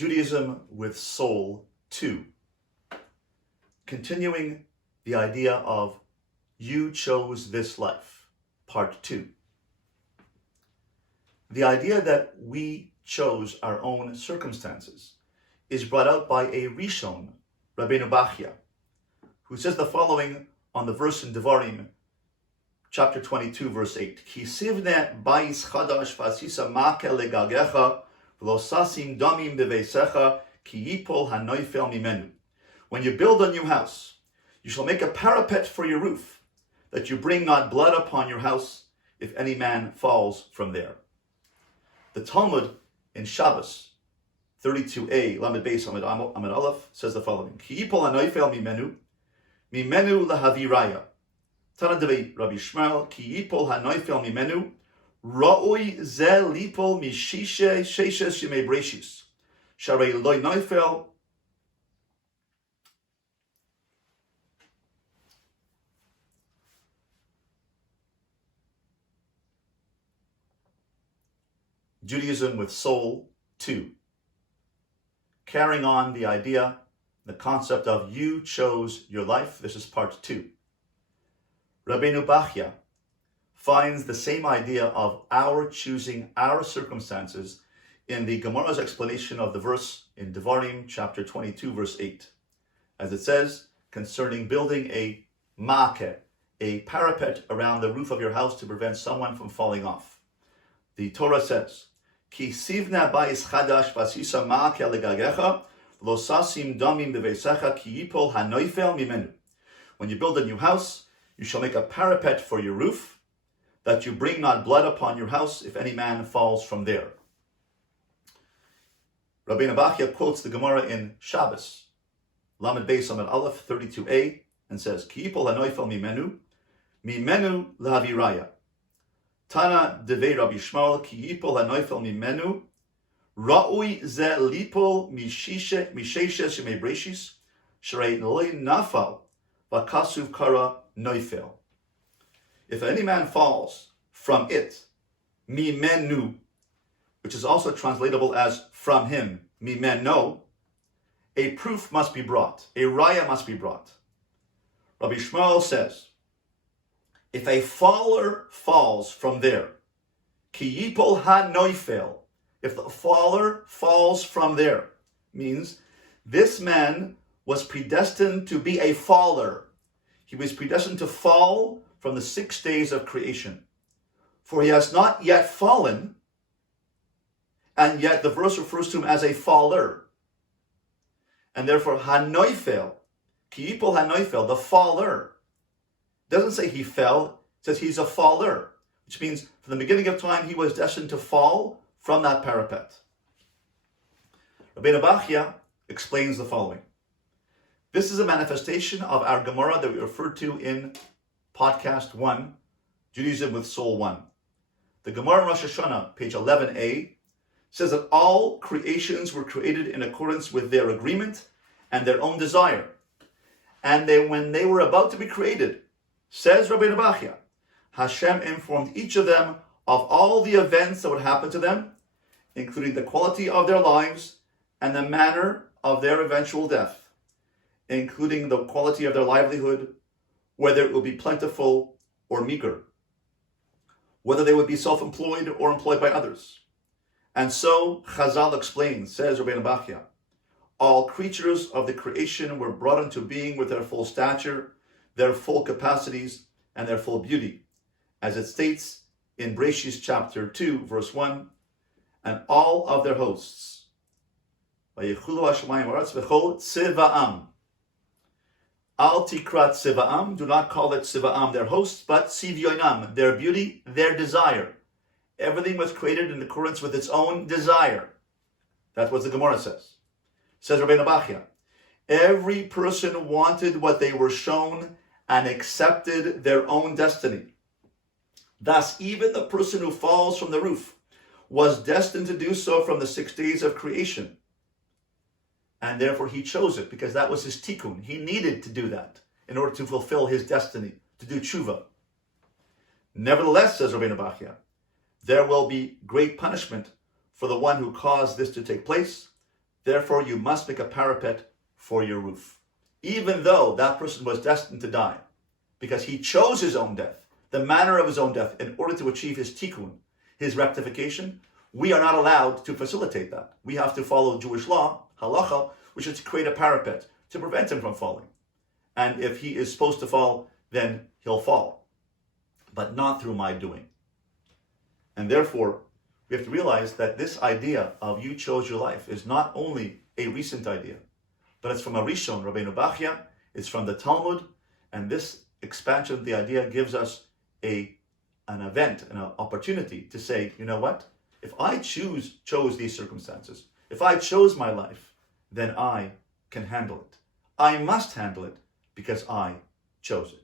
Judaism with Soul 2. Continuing the idea of you chose this life, part 2. The idea that we chose our own circumstances is brought out by a Rishon, Rabbeinu Bachya, who says the following on the verse in Devarim, chapter 22, verse 8. Ki sivne bayis chadash vasisa makel legagecha v'lo sasim damim beveisecha ki yipol hanoifel mimenu. When you build a new house, you shall make a parapet for your roof, that you bring not blood upon your house, if any man falls from there. The Talmud in Shabbos 32a, Lamed Beis Amid Aleph, says the following: Ki yipol hanoifel mimenu lahaviraya. Tana Devei Rabbi Shmuel, ki yipol hanoifel mimenu ra'oi ze lipol mishishe sheishes yemei breshis sharei loy noifel Judaism with Soul 2. Carrying on the idea, the concept of you chose your life. This is part 2. Rabbeinu Bachya finds the same idea of our choosing our circumstances in the Gemara's explanation of the verse in Devarim, chapter 22, verse 8. As it says, concerning building a ma'akeh, a parapet around the roof of your house to prevent someone from falling off. The Torah says, Ki sivna bayis chadash vasisa ma'akeh legagecha v'lo sasim damim beveisecha ki yipol hanoifel mimenu. When you build a new house, you shall make a parapet for your roof, that you bring not blood upon your house, if any man falls from there. Rabbeinu Bachya quotes the Gemara in Shabbos, Lamed Beis Amid Aleph 32a, and says, Ki yipol hanoifel mimenu lahaviraya. Tana Devei Rabbi Shmuel, ki yipol hanoifel mimenu ra'ui ze lipol misheishes yemei breshis sharei loy nafal v'kasuv kara noifel. If any man falls from it, mimenu, which is also translatable as from him, mimeno, a proof must be brought, a raya must be brought. Rabbi Shmuel says, if a faller falls from there, ki yipol hanoifel, if the faller falls from there, means this man was predestined to be a faller. He was predestined to fall from the 6 days of creation. For he has not yet fallen, and yet the verse refers to him as a faller. And therefore, hanoifel, ki yipol hanoifel, the faller. It doesn't say he fell, it says he's a faller, which means from the beginning of time he was destined to fall from that parapet. Rabbeinu Bachya explains the following. This is a manifestation of our Gemara that we referred to in podcast 1, Judaism with Soul 1. The Gemara in Rosh Hashanah, page 11a, says that all creations were created in accordance with their agreement and their own desire. And when they were about to be created, says Rabbeinu Bachya, Hashem informed each of them of all the events that would happen to them, including the quality of their lives and the manner of their eventual death, including the quality of their livelihood, whether it will be plentiful or meager, whether they would be self-employed or employed by others. And so Chazal explains, says Rabbeinu Bachya, all creatures of the creation were brought into being with their full stature, their full capacities, and their full beauty, as it states in Breshis chapter 2, verse 1, and all of their hosts. Vayichulu hashamayim v'aretz v'chol tzivaam. Al tikrat tzivaam, do not call it tzivaam, their hosts, but tzivyoinam, their beauty, their desire. Everything was created in accordance with its own desire. That's what the Gemara says. Says Rabbeinu Bachya, every person wanted what they were shown and accepted their own destiny. Thus, even the person who falls from the roof was destined to do so from the 6 days of creation. And therefore he chose it, because that was his tikkun. He needed to do that in order to fulfill his destiny, to do tshuva. Nevertheless, says Rabbeinu Bachya, there will be great punishment for the one who caused this to take place, Therefore, you must make a parapet for your roof. Even though that person was destined to die, because he chose his own death, the manner of his own death, in order to achieve his tikkun, his rectification, we are not allowed to facilitate that. We have to follow Jewish law, halacha, which is to create a parapet to prevent him from falling. And if he is supposed to fall, then he'll fall, but not through my doing. And therefore, we have to realize that this idea of you chose your life is not only a recent idea, but it's from a Rishon, Rabbeinu Bachya, it's from the Talmud, and this expansion of the idea gives us an event, an opportunity to say, you know what? If I chose these circumstances, if I chose my life, then I can handle it. I must handle it because I chose it.